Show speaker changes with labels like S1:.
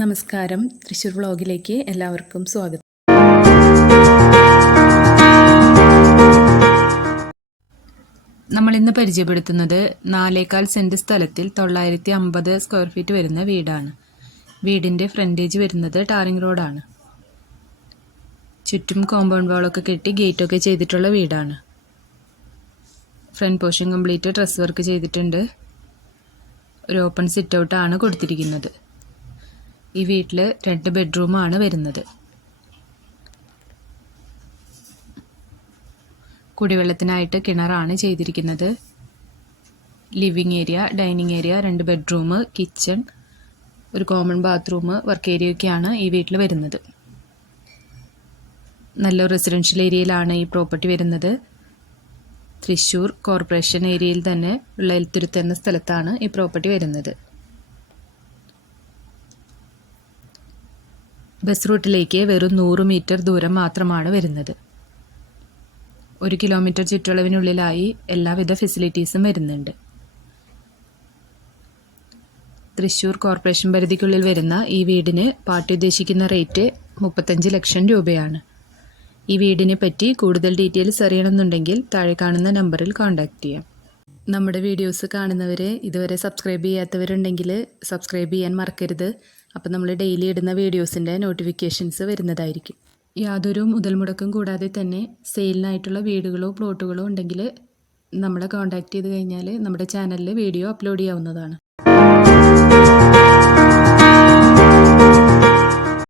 S1: നമസ്കാരം. തൃശ്ശൂർ വ്ളോഗിലേക്ക് എല്ലാവർക്കും സ്വാഗതം. നമ്മൾ ഇന്ന് പരിചയപ്പെടുത്തുന്നത് നാലേകാൽ സെന്റ് സ്ഥലത്തിൽ തൊള്ളായിരത്തി അമ്പത് സ്ക്വയർ ഫീറ്റ് വരുന്ന വീടാണ്. വീടിന്റെ ഫ്രണ്ടേജ് വരുന്നത് ടാറിംഗ് റോഡാണ് ചുറ്റും കോമ്പൗണ്ട് വാളൊക്കെ കെട്ടി ഗേറ്റൊക്കെ ചെയ്തിട്ടുള്ള വീടാണ്. Front portion complete truss work ചെയ്തിട്ടുണ്ട്. ഒരു ഓപ്പൺ സിറ്റ് ഔട്ടാണ് കൊടുത്തിരിക്കുന്നത്. ഈ വീട്ടിൽ രണ്ട് ബെഡ്റൂമാണ് വരുന്നത്. കുടിവെള്ളത്തിനായിട്ട് കിണറാണ് ചെയ്തിരിക്കുന്നത്. ലിവിങ് ഏരിയ ഡൈനിങ് ഏരിയ രണ്ട് ബെഡ്റൂം കിച്ചൺ ഒരു കോമൺ ബാത്റൂം വർക്ക് ഏരിയയൊക്കെയാണ് ഈ വീട്ടിൽ വരുന്നത്. നല്ല റെസിഡൻഷ്യൽ ഏരിയയിലാണ് ഈ പ്രോപ്പർട്ടി വരുന്നത്. തൃശ്ശൂർ കോർപ്പറേഷൻ ഏരിയയിൽ തന്നെ ഉള്ള എൽത്തുരുത്ത് എന്ന സ്ഥലത്താണ് ഈ പ്രോപ്പർട്ടി വരുന്നത്. ബസ് റൂട്ടിലേക്ക് വെറും നൂറ് മീറ്റർ ദൂരം മാത്രമാണ് വരുന്നത്. ഒരു കിലോമീറ്റർ ചുറ്റളവിനുള്ളിലായി എല്ലാവിധ ഫെസിലിറ്റീസും വരുന്നുണ്ട്. തൃശൂർ കോർപ്പറേഷൻ പരിധിക്കുള്ളിൽ വരുന്ന ഈ വീടിന് പാർട്ടി ഉദ്ദേശിക്കുന്ന റേറ്റ് മുപ്പത്തഞ്ച് ലക്ഷം രൂപയാണ്. ഈ വീടിനെ പറ്റി കൂടുതൽ ഡീറ്റെയിൽസ് അറിയണമെന്നുണ്ടെങ്കിൽ താഴെ കാണുന്ന നമ്പറിൽ കോൺടാക്റ്റ് ചെയ്യാം. നമ്മുടെ വീഡിയോസ് കാണുന്നവരെ ഇതുവരെ സബ്സ്ക്രൈബ് ചെയ്യാത്തവരുണ്ടെങ്കിൽ സബ്സ്ക്രൈബ് ചെയ്യാൻ മറക്കരുത്. അപ്പോൾ നമ്മൾ ഡെയിലി ഇടുന്ന വീഡിയോസിന്റെ നോട്ടിഫിക്കേഷൻസ് വരുന്നതായിരിക്കും. യാതൊരു മുതൽ മുടക്കും കൂടാതെ തന്നെ സെയിലിനായിട്ടുള്ള വീടുകളോ പ്ലോട്ടുകളോ ഉണ്ടെങ്കിൽ നമ്മളെ കോൺടാക്റ്റ് ചെയ്ത് കഴിഞ്ഞാൽ നമ്മുടെ ചാനലിൽ വീഡിയോ അപ്ലോഡ് ചെയ്യാവുന്നതാണ്.